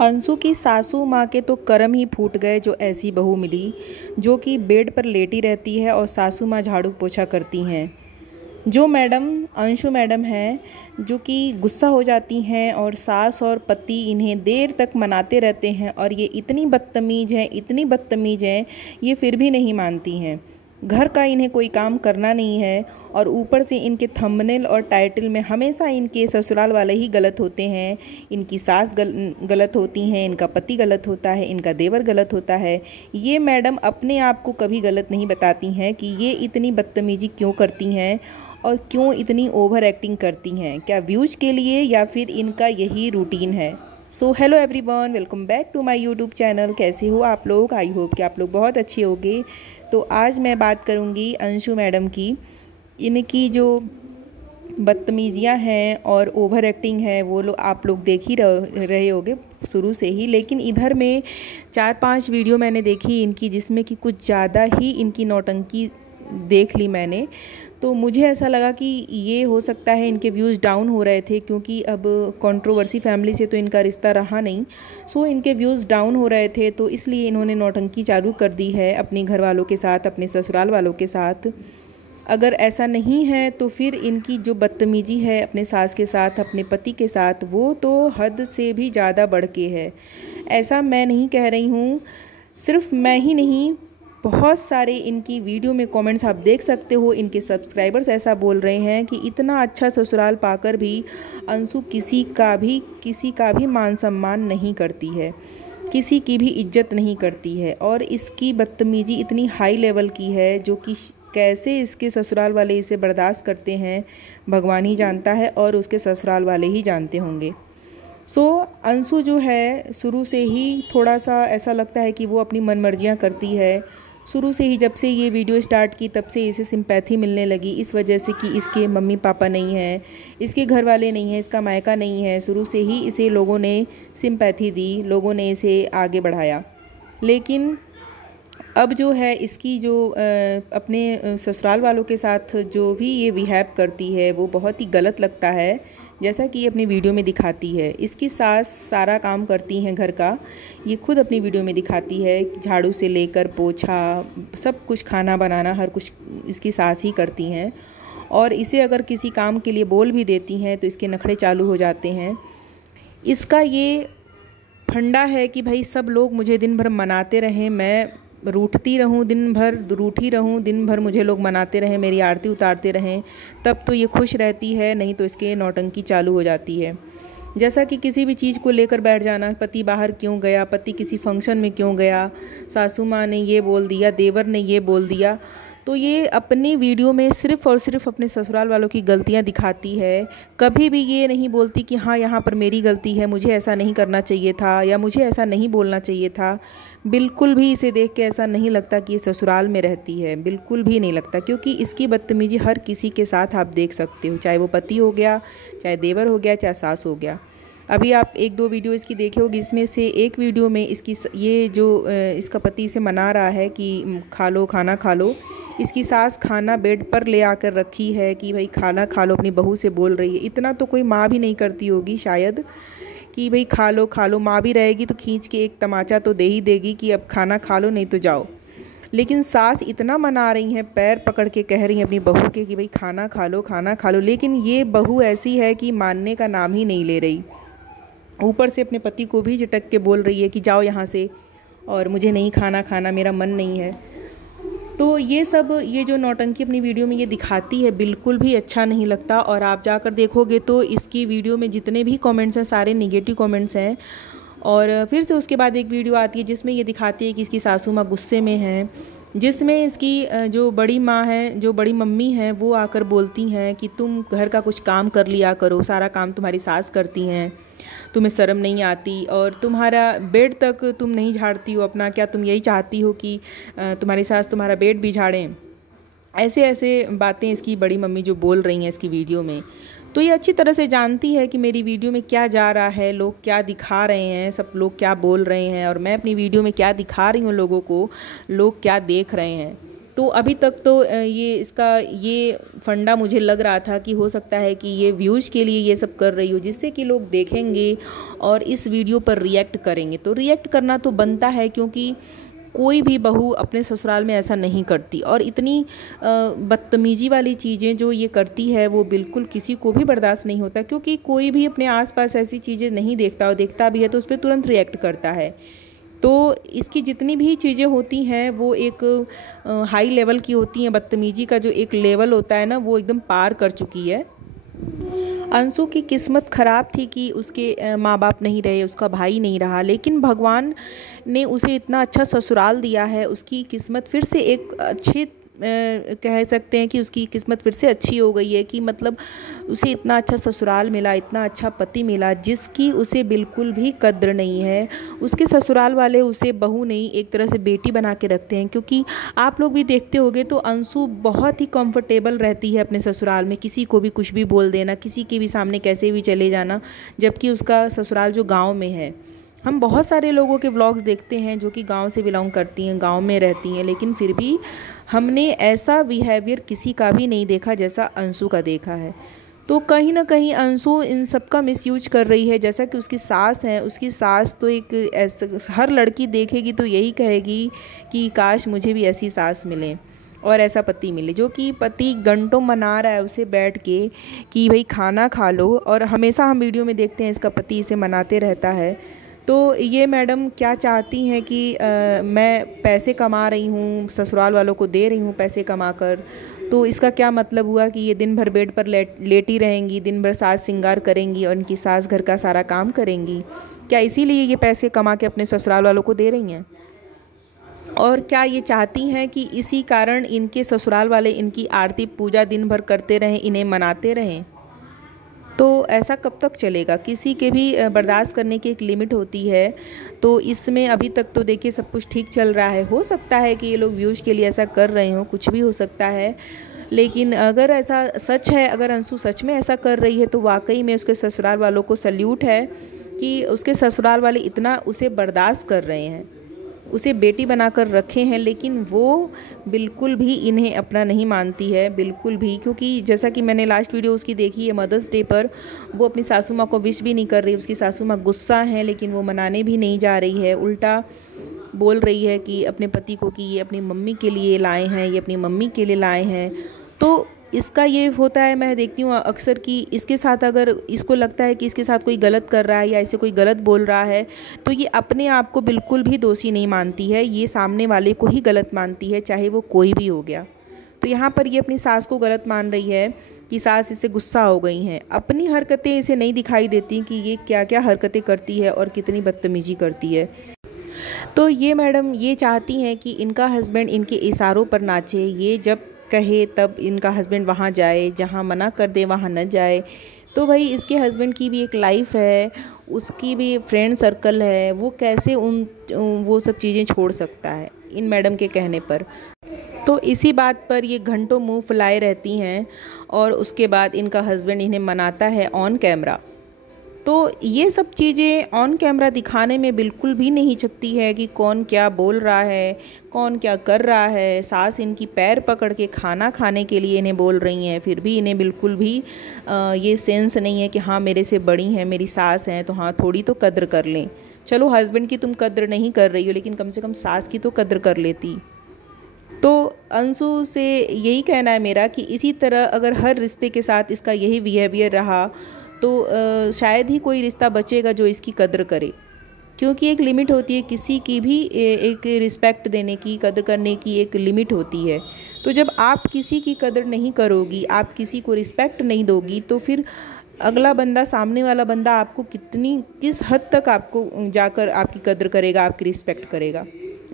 अंशु की सासू माँ के तो कर्म ही फूट गए जो ऐसी बहू मिली, जो कि बेड पर लेटी रहती है और सासू माँ झाड़ू पोछा करती हैं। जो मैडम अंशु मैडम हैं, जो कि गुस्सा हो जाती हैं और सास और पति इन्हें देर तक मनाते रहते हैं और ये इतनी बदतमीज़ हैं, ये फिर भी नहीं मानती हैं। घर का इन्हें कोई काम करना नहीं है और ऊपर से इनके थंबनेल और टाइटल में हमेशा इनके ससुराल वाले ही गलत होते हैं। इनकी सास गलत होती हैं, इनका पति गलत होता है, इनका देवर गलत होता है। ये मैडम अपने आप को कभी गलत नहीं बताती हैं कि ये इतनी बदतमीज़ी क्यों करती हैं और क्यों इतनी ओवर एक्टिंग करती हैं। क्या व्यूज़ के लिए या फिर इनका यही रूटीन है। So hello everyone, welcome back to my YouTube channel. कैसे हो आप लोग? आई होप कि आप लोग बहुत अच्छे होंगे। तो आज मैं बात करूंगी अंशु मैडम की। इनकी जो बदतमीज़ियाँ हैं और ओवर एक्टिंग है वो आप लोग देख ही रहे होंगे शुरू से ही। लेकिन इधर में 4-5 वीडियो मैंने देखी इनकी, जिसमें कि कुछ ज़्यादा ही इनकी नौटंकी देख ली मैंने। तो मुझे ऐसा लगा कि ये हो सकता है इनके व्यूज़ डाउन हो रहे थे, क्योंकि अब कंट्रोवर्सी फैमिली से तो इनका रिश्ता रहा नहीं। सो इनके व्यूज़ डाउन हो रहे थे, तो इसलिए इन्होंने नौटंकी चालू कर दी है अपने घर वालों के साथ, अपने ससुराल वालों के साथ। अगर ऐसा नहीं है तो फिर इनकी जो बदतमीज़ी है अपने सास के साथ, अपने पति के साथ, वो तो हद से भी ज़्यादा बढ़ के है। ऐसा मैं नहीं कह रही हूँ, सिर्फ मैं ही नहीं, बहुत सारे इनकी वीडियो में कमेंट्स आप देख सकते हो। इनके सब्सक्राइबर्स ऐसा बोल रहे हैं कि इतना अच्छा ससुराल पाकर भी अंशु किसी का भी मान सम्मान नहीं करती है, किसी की भी इज्जत नहीं करती है। और इसकी बदतमीज़ी इतनी हाई लेवल की है, जो कि कैसे इसके ससुराल वाले इसे बर्दाश्त करते हैं भगवान ही जानता है, और उसके ससुराल वाले ही जानते होंगे। सो अंशु जो है शुरू से ही थोड़ा सा ऐसा लगता है कि वो अपनी मनमर्जियाँ करती है। शुरू से ही जब से ये वीडियो स्टार्ट की तब से इसे सिंपैथी मिलने लगी, इस वजह से कि इसके मम्मी पापा नहीं हैं, इसके घर वाले नहीं हैं, इसका मायका नहीं है। शुरू से ही इसे लोगों ने सिंपैथी दी, लोगों ने इसे आगे बढ़ाया। लेकिन अब जो है इसकी जो अपने ससुराल वालों के साथ जो भी ये बिहेव करती है वो बहुत ही गलत लगता है। जैसा कि ये अपनी वीडियो में दिखाती है, इसकी सास सारा काम करती हैं घर का, ये खुद अपनी वीडियो में दिखाती है। झाड़ू से लेकर पोछा, सब कुछ, खाना बनाना, हर कुछ इसकी सास ही करती हैं। और इसे अगर किसी काम के लिए बोल भी देती हैं तो इसके नखरे चालू हो जाते हैं। इसका ये फंडा है कि भाई सब लोग मुझे दिन भर मनाते रहें, मैं रूठी रहूं दिन भर मुझे लोग मनाते रहें, मेरी आरती उतारते रहें, तब तो ये खुश रहती है, नहीं तो इसके नौटंकी चालू हो जाती है। जैसा कि किसी भी चीज़ को लेकर बैठ जाना, पति बाहर क्यों गया, पति किसी फंक्शन में क्यों गया, सासू माँ ने ये बोल दिया, देवर ने ये बोल दिया। तो ये अपनी वीडियो में सिर्फ़ और सिर्फ अपने ससुराल वालों की गलतियां दिखाती है। कभी भी ये नहीं बोलती कि हाँ यहाँ पर मेरी गलती है, मुझे ऐसा नहीं करना चाहिए था या मुझे ऐसा नहीं बोलना चाहिए था। बिल्कुल भी इसे देख के ऐसा नहीं लगता कि ये ससुराल में रहती है, बिल्कुल भी नहीं लगता, क्योंकि इसकी बदतमीज़ी हर किसी के साथ आप देख सकते हो, चाहे वो पति हो गया, चाहे देवर हो गया, चाहे सास हो गया। अभी आप 1-2 वीडियो इसकी देखे होगी, इसमें से एक वीडियो में इसका पति इसे मना रहा है कि खा लो, खाना खा लो। इसकी सास खाना बेड पर ले आकर रखी है कि भाई खाना खा लो, अपनी बहू से बोल रही है। इतना तो कोई माँ भी नहीं करती होगी शायद, कि भाई खा लो। माँ भी रहेगी तो खींच के एक तमाचा तो दे ही देगी कि अब खाना खा लो, नहीं तो जाओ। लेकिन सास इतना मना रही हैं, पैर पकड़ के कह रही हैं अपनी बहू के कि भाई खाना खा लो। लेकिन ये बहू ऐसी है कि मानने का नाम ही नहीं ले रही। ऊपर से अपने पति को भी झटक के बोल रही है कि जाओ यहाँ से, और मुझे नहीं खाना, मेरा मन नहीं है। तो ये जो नौटंकी अपनी वीडियो में ये दिखाती है, बिल्कुल भी अच्छा नहीं लगता। और आप जाकर देखोगे तो इसकी वीडियो में जितने भी कमेंट्स हैं सारे नेगेटिव कमेंट्स हैं। और फिर से उसके बाद एक वीडियो आती है जिसमें ये दिखाती है कि इसकी सासू माँ गुस्से में हैं, जिसमें इसकी जो बड़ी माँ है, जो बड़ी मम्मी हैं, वो आकर बोलती हैं कि तुम घर का कुछ काम कर लिया करो, सारा काम तुम्हारी सास करती हैं, तुम्हें शर्म नहीं आती, और तुम्हारा बेड तक तुम नहीं झाड़ती हो अपना, क्या तुम यही चाहती हो कि तुम्हारी सास तुम्हारा बेड भी झाड़ें। ऐसे बातें इसकी बड़ी मम्मी जो बोल रही हैं इसकी वीडियो में। तो ये अच्छी तरह से जानती है कि मेरी वीडियो में क्या जा रहा है, लोग क्या दिखा रहे हैं, सब लोग क्या बोल रहे हैं, और मैं अपनी वीडियो में क्या दिखा रही हूँ लोगों को, लोग क्या देख रहे हैं। तो अभी तक तो ये फंडा मुझे लग रहा था कि हो सकता है कि ये व्यूज़ के लिए ये सब कर रही हो, जिससे कि लोग देखेंगे और इस वीडियो पर रिएक्ट करेंगे। तो रिएक्ट करना तो बनता है, क्योंकि कोई भी बहू अपने ससुराल में ऐसा नहीं करती, और इतनी बदतमीज़ी वाली चीज़ें जो ये करती है वो बिल्कुल किसी को भी बर्दाश्त नहीं होता, क्योंकि कोई भी अपने आसपास ऐसी चीज़ें नहीं देखता, और देखता भी है तो उस पर तुरंत रिएक्ट करता है। तो इसकी जितनी भी चीज़ें होती हैं वो एक हाई लेवल की होती हैं। बदतमीज़ी का जो एक लेवल होता है ना, वो एकदम पार कर चुकी है। अंशु की किस्मत ख़राब थी कि उसके माँ बाप नहीं रहे, उसका भाई नहीं रहा, लेकिन भगवान ने उसे इतना अच्छा ससुराल दिया है। उसकी किस्मत फिर से एक अच्छे कह सकते हैं कि उसकी किस्मत फिर से अच्छी हो गई है, कि मतलब उसे इतना अच्छा ससुराल मिला, इतना अच्छा पति मिला, जिसकी उसे बिल्कुल भी कद्र नहीं है। उसके ससुराल वाले उसे बहू नहीं, एक तरह से बेटी बना के रखते हैं। क्योंकि आप लोग भी देखते होंगे तो अंशु बहुत ही कंफर्टेबल रहती है अपने ससुराल में, किसी को भी कुछ भी बोल देना, किसी के भी सामने कैसे भी चले जाना, जबकि उसका ससुराल जो गाँव में है। हम बहुत सारे लोगों के व्लॉग्स देखते हैं जो कि गांव से बिलोंग करती हैं, गांव में रहती हैं, लेकिन फिर भी हमने ऐसा बिहेवियर किसी का भी नहीं देखा जैसा अंशु का देखा है। तो कहीं ना कहीं अंशु इन सब का मिसयूज कर रही है। जैसा कि उसकी सास है, उसकी सास तो एक ऐसा, हर लड़की देखेगी तो यही कहेगी कि काश मुझे भी ऐसी सास मिले और ऐसा पति मिले, जो कि पति घंटों मना रहा है उसे बैठ के कि भाई खाना खा लो, और हमेशा हम वीडियो में देखते हैं इसका पति इसे मनाते रहता है। तो ये मैडम क्या चाहती हैं कि मैं पैसे कमा रही हूँ, ससुराल वालों को दे रही हूँ पैसे कमा कर, तो इसका क्या मतलब हुआ कि ये दिन भर बेड पर लेटी रहेंगी, दिन भर सास श्रृंगार करेंगी और इनकी सास घर का सारा काम करेंगी? क्या इसीलिए ये पैसे कमा के अपने ससुराल वालों को दे रही हैं? और क्या ये चाहती हैं कि इसी कारण इनके ससुराल वाले इनकी आरती पूजा दिन भर करते रहें, इन्हें मनाते रहें? तो ऐसा कब तक चलेगा? किसी के भी बर्दाश्त करने की एक लिमिट होती है। तो इसमें अभी तक तो देखिए सब कुछ ठीक चल रहा है। हो सकता है कि ये लोग व्यूज़ के लिए ऐसा कर रहे हों, कुछ भी हो सकता है, लेकिन अगर ऐसा सच है, अगर अंशु सच में ऐसा कर रही है तो वाकई में उसके ससुराल वालों को सल्यूट है कि उसके ससुराल वाले इतना उसे बर्दाश्त कर रहे हैं, उसे बेटी बनाकर रखे हैं, लेकिन वो बिल्कुल भी इन्हें अपना नहीं मानती है, बिल्कुल भी। क्योंकि जैसा कि मैंने लास्ट वीडियो उसकी देखी है मदर्स डे पर, वो अपनी सासू माँ को विश भी नहीं कर रही। उसकी सासू माँ गुस्सा है, लेकिन वो मनाने भी नहीं जा रही है, उल्टा बोल रही है कि अपने पति को कि ये अपनी मम्मी के लिए लाए हैं, ये अपनी मम्मी के लिए लाए हैं। तो इसका ये होता है, मैं देखती हूँ अक्सर कि इसके साथ अगर इसको लगता है कि इसके साथ कोई गलत कर रहा है या इसे कोई गलत बोल रहा है, तो ये अपने आप को बिल्कुल भी दोषी नहीं मानती है, ये सामने वाले को ही गलत मानती है, चाहे वो कोई भी हो गया। तो यहाँ पर ये अपनी सास को गलत मान रही है कि सास इससे गुस्सा हो गई हैं। अपनी हरकतें इसे नहीं दिखाई देती कि ये क्या क्या हरकतें करती है और कितनी बदतमीजी करती है। तो ये मैडम ये चाहती हैं कि इनका हस्बैंड इनके इशारों पर नाचे, ये जब कहे तब इनका हस्बैंड वहाँ जाए, जहाँ मना कर दे वहाँ न जाए। तो भाई इसके हस्बैंड की भी एक लाइफ है, उसकी भी फ्रेंड सर्कल है, वो कैसे वो सब चीज़ें छोड़ सकता है इन मैडम के कहने पर? तो इसी बात पर ये घंटों मुंह फुलाए रहती हैं, और उसके बाद इनका हस्बैंड इन्हें मनाता है ऑन कैमरा। तो ये सब चीज़ें ऑन कैमरा दिखाने में बिल्कुल भी नहीं हिचकती है कि कौन क्या बोल रहा है, कौन क्या कर रहा है। सास इनकी पैर पकड़ के खाना खाने के लिए इन्हें बोल रही हैं, फिर भी इन्हें बिल्कुल भी ये सेंस नहीं है कि हाँ मेरे से बड़ी हैं, मेरी सास हैं, तो हाँ थोड़ी तो कद्र कर लें। चलो हस्बैंड की तुम कद्र नहीं कर रही हो, लेकिन कम से कम सास की तो कद्र कर लेती। तो अंशु से यही कहना है मेरा कि इसी तरह अगर हर रिश्ते के साथ इसका यही बिहेवियर रहा तो शायद ही कोई रिश्ता बचेगा जो इसकी कद्र करे। क्योंकि एक लिमिट होती है, किसी की भी एक रिस्पेक्ट देने की, कद्र करने की एक लिमिट होती है। तो जब आप किसी की कद्र नहीं करोगी, आप किसी को रिस्पेक्ट नहीं दोगी, तो फिर अगला बंदा, सामने वाला बंदा आपको किस हद तक आपको जाकर आपकी कद्र करेगा, आपकी रिस्पेक्ट करेगा?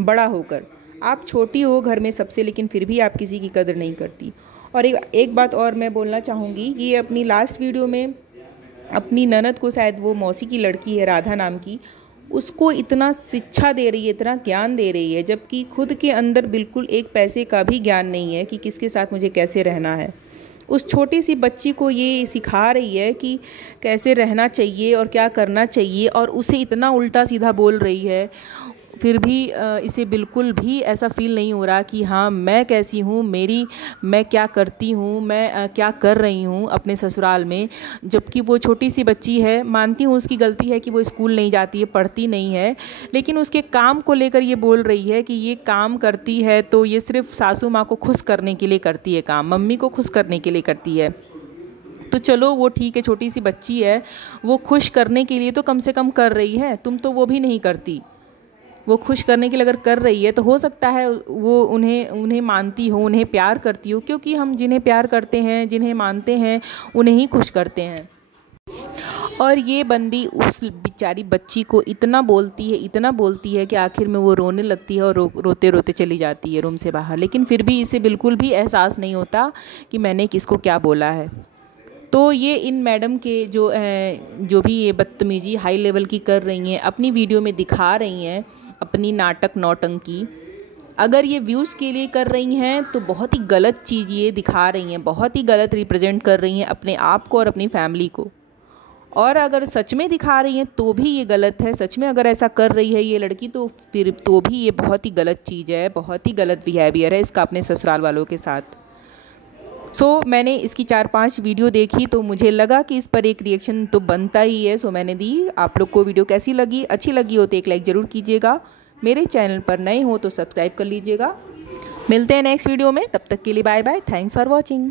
बड़ा होकर आप छोटी हो घर में सबसे, लेकिन फिर भी आप किसी की कद्र नहीं करती। और एक बात और मैं बोलना चाहूँगी कि अपनी लास्ट वीडियो में अपनी ननद को, शायद वो मौसी की लड़की है राधा नाम की, उसको इतना शिक्षा दे रही है, इतना ज्ञान दे रही है, जबकि खुद के अंदर बिल्कुल एक पैसे का भी ज्ञान नहीं है कि किसके साथ मुझे कैसे रहना है। उस छोटी सी बच्ची को ये सिखा रही है कि कैसे रहना चाहिए और क्या करना चाहिए, और उसे इतना उल्टा सीधा बोल रही है। फिर भी इसे बिल्कुल भी ऐसा फ़ील नहीं हो रहा कि हाँ मैं कैसी हूँ, मैं क्या करती हूँ, मैं क्या कर रही हूँ अपने ससुराल में। जबकि वो छोटी सी बच्ची है, मानती हूँ उसकी गलती है कि वो स्कूल नहीं जाती है, पढ़ती नहीं है, लेकिन उसके काम को लेकर ये बोल रही है कि ये काम करती है तो ये सिर्फ सासू माँ को खुश करने के लिए करती है काम, मम्मी को खुश करने के लिए करती है। तो चलो वो ठीक है, छोटी सी बच्ची है, वो खुश करने के लिए तो कम से कम कर रही है, तुम तो वो भी नहीं करती। वो खुश करने के लिए अगर कर रही है तो हो सकता है वो उन्हें मानती हो, उन्हें प्यार करती हो, क्योंकि हम जिन्हें प्यार करते हैं, जिन्हें मानते हैं, उन्हें ही खुश करते हैं। और ये बंदी उस बेचारी बच्ची को इतना बोलती है कि आखिर में वो रोने लगती है और रोते रोते चली जाती है रूम से बाहर। लेकिन फिर भी इसे बिल्कुल भी एहसास नहीं होता कि मैंने किसको क्या बोला है। तो ये इन मैडम के जो भी ये बदतमीज़ी हाई लेवल की कर रही हैं, अपनी वीडियो में दिखा रही हैं अपनी नाटक नौटंकी, अगर ये व्यूज़ के लिए कर रही हैं तो बहुत ही गलत चीज़ ये दिखा रही हैं, बहुत ही गलत रिप्रेजेंट कर रही हैं अपने आप को और अपनी फैमिली को। और अगर सच में दिखा रही हैं तो भी ये गलत है, सच में अगर ऐसा कर रही है ये लड़की तो फिर तो भी ये बहुत ही गलत चीज़ है, बहुत ही गलत बिहेवियर है इसका अपने ससुराल वालों के साथ। मैंने इसकी 4-5 वीडियो देखी तो मुझे लगा कि इस पर एक रिएक्शन तो बनता ही है, मैंने दी। आप लोग को वीडियो कैसी लगी, अच्छी लगी हो तो एक लाइक ज़रूर कीजिएगा। मेरे चैनल पर नए हो तो सब्सक्राइब कर लीजिएगा। मिलते हैं नेक्स्ट वीडियो में, तब तक के लिए bye bye, thanks for watching.